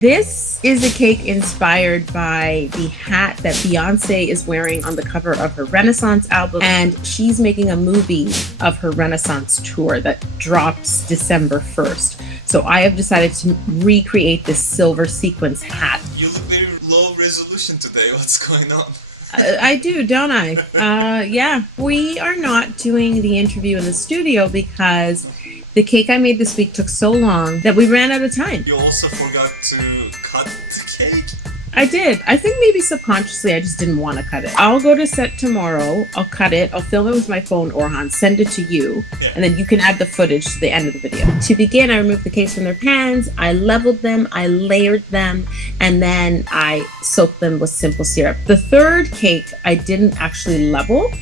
This is a cake inspired by the hat that Beyonce is wearing on the cover of her Renaissance album, and she's making a movie of her Renaissance tour that drops December 1st. So I have decided to recreate this silver sequins hat. You look very low resolution today. What's going on? I do, don't I? Yeah. We are not doing the interview in the studio because the cake I made this week took so long that we ran out of time. You also forgot to cut the cake? I did. I think maybe subconsciously I just didn't want to cut it. I'll go to set tomorrow. I'll cut it. I'll film it with my phone, Orhan, send it to you, and then you can add the footage to the end of the video. To begin, I removed the cakes from their pans. I leveled them. I layered them, and then I soaked them with simple syrup. The third cake I didn't actually level,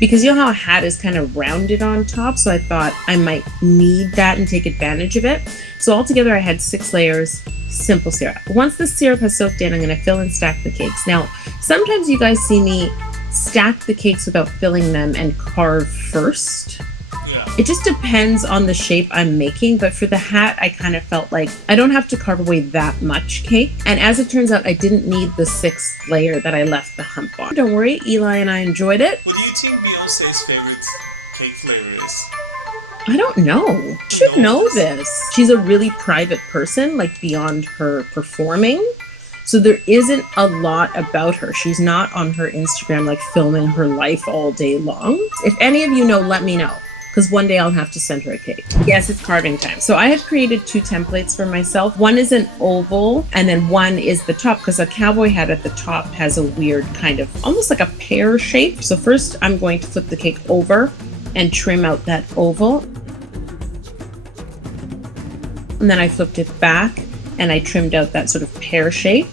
because you know how a hat is kind of rounded on top, so I thought I might need that and take advantage of it. So altogether I had 6 layers, simple syrup. Once the syrup has soaked in, I'm going to fill and stack the cakes. Now, sometimes you guys see me stack the cakes without filling them and carve first. It just depends on the shape I'm making, but for the hat, I kind of felt like I don't have to carve away that much cake. And as it turns out, I didn't need the 6th layer that I left the hump on. Don't worry, Eli and I enjoyed it. What do you think Beyonce's favorite cake flavor is? I don't know. You should know this. She's a really private person, like beyond her performing. So there isn't a lot about her. She's not on her Instagram, like filming her life all day long. If any of you know, let me know, because one day I'll have to send her a cake. Yes, it's carving time. So I had created 2 templates for myself. One is an oval, and then one is the top, because a cowboy hat at the top has a weird kind of, almost like a pear shape. So first I'm going to flip the cake over and trim out that oval. And then I flipped it back and I trimmed out that sort of pear shape.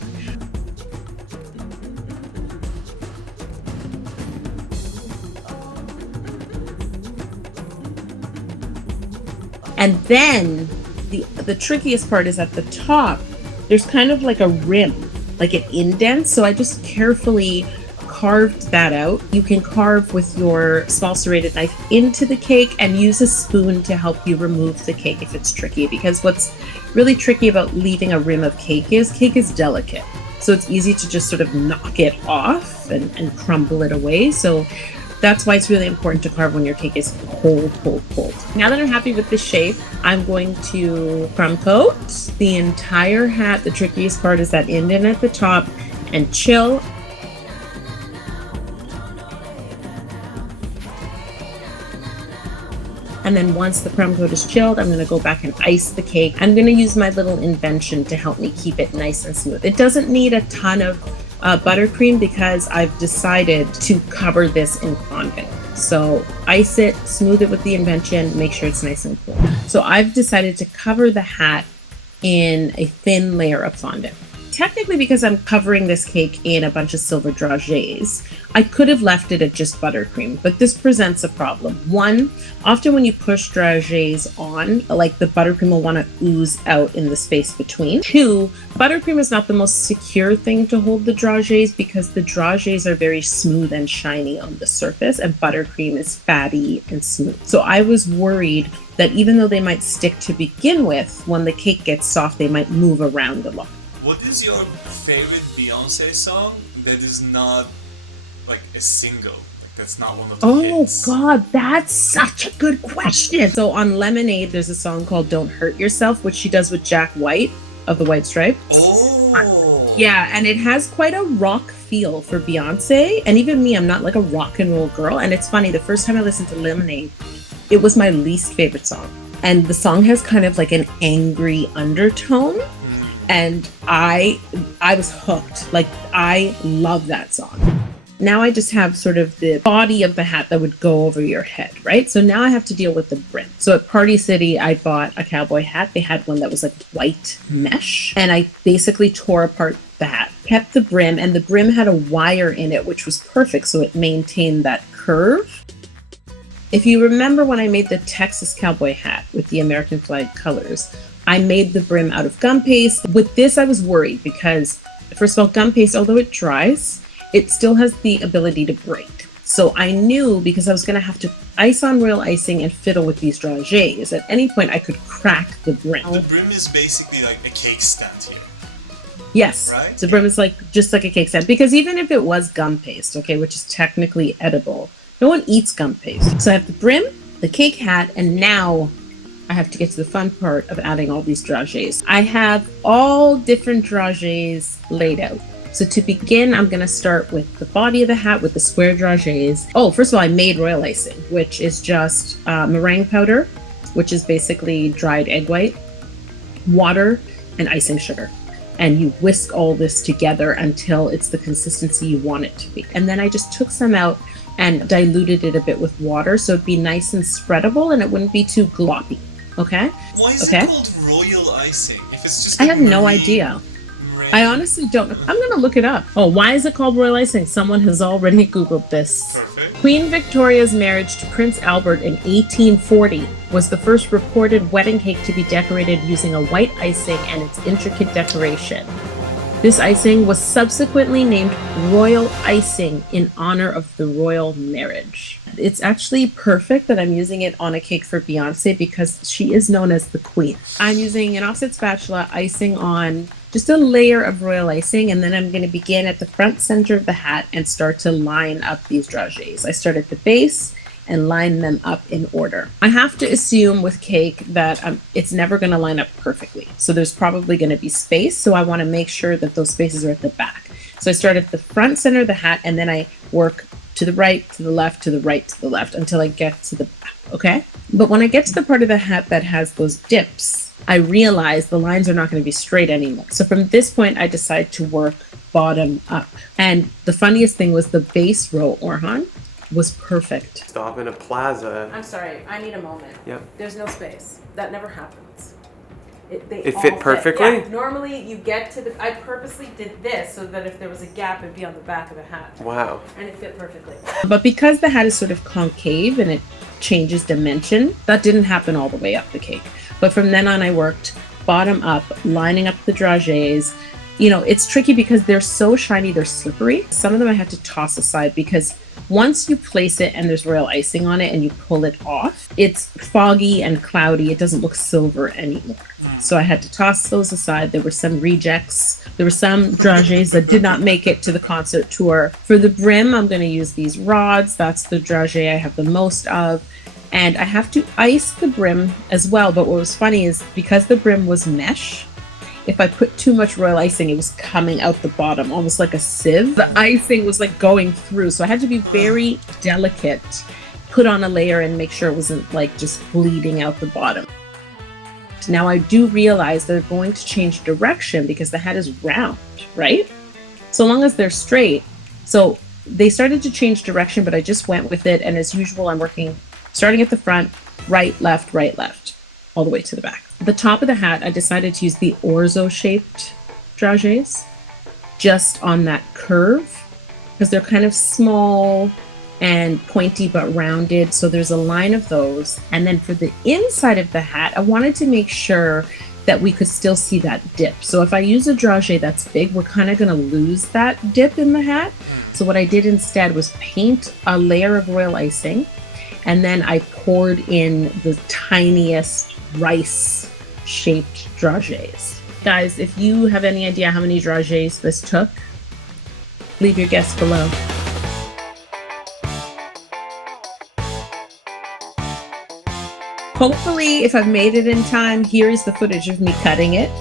And then the trickiest part is at the top, there's kind of like a rim, like an indent. So I just carefully carved that out. You can carve with your small serrated knife into the cake and use a spoon to help you remove the cake if it's tricky, because what's really tricky about leaving a rim of cake is delicate. So it's easy to just sort of knock it off and crumble it away. So that's why it's really important to carve when your cake is cold. Now that I'm happy with the shape, I'm going to crumb coat the entire hat. The trickiest part is that indent at the top, and chill. And then once the crumb coat is chilled, I'm going to go back and ice the cake. I'm going to use my little invention to help me keep it nice and smooth. It doesn't need a ton of buttercream because I've decided to cover this in fondant. So ice it, smooth it with the invention, make sure it's nice and cool. So I've decided to cover the hat in a thin layer of fondant. Technically, because I'm covering this cake in a bunch of silver dragees, I could have left it at just buttercream, but this presents a problem. One, often when you push dragees on, like the buttercream will want to ooze out in the space between. 2, buttercream is not the most secure thing to hold the dragees because the dragees are very smooth and shiny on the surface, and buttercream is fatty and smooth. So I was worried that even though they might stick to begin with, when the cake gets soft, they might move around a lot. What is your favorite Beyonce song that is not like a single? Like that's not one of the hits? Oh God, that's such a good question. So on Lemonade, there's a song called Don't Hurt Yourself, which she does with Jack White of the White Stripes. Oh! Yeah, and it has quite a rock feel for Beyonce. And even me, I'm not like a rock and roll girl. And it's funny, the first time I listened to Lemonade, it was my least favorite song. And the song has kind of like an angry undertone. And I was hooked. Like, I love that song. Now I just have sort of the body of the hat that would go over your head, right? So now I have to deal with the brim. So at Party City, I bought a cowboy hat. They had one that was like white mesh. And I basically tore apart the hat, kept the brim, and the brim had a wire in it, which was perfect. So it maintained that curve. If you remember when I made the Texas cowboy hat with the American flag colors, I made the brim out of gum paste. With this, I was worried because, first of all, gum paste, although it dries, it still has the ability to break. So I knew, because I was going to have to ice on real icing and fiddle with these dragees, at any point I could crack the brim. The brim is basically like a cake stand here. Yes. Right? The brim is like just like a cake stand. Because even if it was gum paste, okay, which is technically edible, no one eats gum paste. So I have the brim, the cake hat, and now I have to get to the fun part of adding all these dragees. I have all different dragees laid out. So to begin, I'm going to start with the body of the hat with the square dragees. Oh, first of all, I made royal icing, which is just meringue powder, which is basically dried egg white, water, and icing sugar. And you whisk all this together until it's the consistency you want it to be. And then I just took some out and diluted it a bit with water so it'd be nice and spreadable and it wouldn't be too gloppy. Okay? Why is it called royal icing? If it's just I have no idea. I honestly don't know. I'm going to look it up. Oh, why is it called royal icing? Someone has already Googled this. Perfect. Queen Victoria's marriage to Prince Albert in 1840 was the first reported wedding cake to be decorated using a white icing and its intricate decoration. This icing was subsequently named royal icing in honor of the royal marriage. It's actually perfect that I'm using it on a cake for Beyonce because she is known as the queen. I'm using an offset spatula, icing on just a layer of royal icing, and then I'm going to begin at the front center of the hat and start to line up these dragees. I start at the base and line them up in order. I have to assume with cake that it's never going to line up perfectly. So there's probably going to be space. So I want to make sure that those spaces are at the back. So I start at the front center of the hat and then I work to the right, to the left, to the right, to the left until I get to the back. Okay. But when I get to the part of the hat that has those dips, I realize the lines are not going to be straight anymore. So from this point, I decide to work bottom up. And the funniest thing was the base row, Orhan, was perfect. Stop in a plaza. I'm sorry, I need a moment. Yep. There's no space. That never happens. It fit perfectly? Yeah. Normally you get to the, I purposely did this so that if there was a gap, it'd be on the back of the hat. Wow. And it fit perfectly. But because the hat is sort of concave and it changes dimension, that didn't happen all the way up the cake. But from then on, I worked bottom up, lining up the dragees. You know, it's tricky because they're so shiny, they're slippery. Some of them I had to toss aside because once you place it and there's royal icing on it and you pull it off, it's foggy and cloudy. It doesn't look silver anymore. So I had to toss those aside. There were some rejects. There were some dragees that did not make it to the concert tour. For the brim, I'm going to use these rods. That's the dragee I have the most of. And I have to ice the brim as well. But what was funny is because the brim was mesh, if I put too much royal icing, it was coming out the bottom, almost like a sieve. The icing was like going through. So I had to be very delicate, put on a layer and make sure it wasn't like just bleeding out the bottom. Now I do realize they're going to change direction because the hat is round, right? So long as they're straight. So they started to change direction, but I just went with it. And as usual, I'm working starting at the front, right, left, all the way to the back. The top of the hat, I decided to use the orzo-shaped dragees just on that curve because they're kind of small and pointy but rounded. So there's a line of those. And then for the inside of the hat, I wanted to make sure that we could still see that dip. So if I use a dragee that's big, we're kind of going to lose that dip in the hat. So what I did instead was paint a layer of royal icing. And then I poured in the tiniest rice-shaped dragees. Guys, if you have any idea how many dragees this took, leave your guess below. Hopefully, if I've made it in time, here is the footage of me cutting it.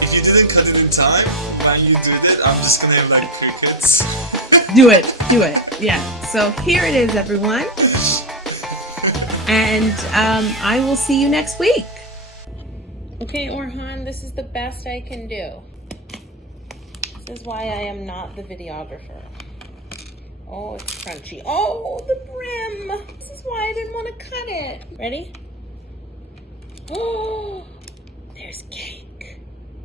If you didn't cut it in time, when you did it, I'm just gonna have like crickets. Do it. Yeah. So here it is, everyone. And I will see you next week. Okay, Orhan, this is the best I can do. This is why I am not the videographer. Oh, it's crunchy. Oh, the brim. This is why I didn't want to cut it. Ready? Oh, there's cake.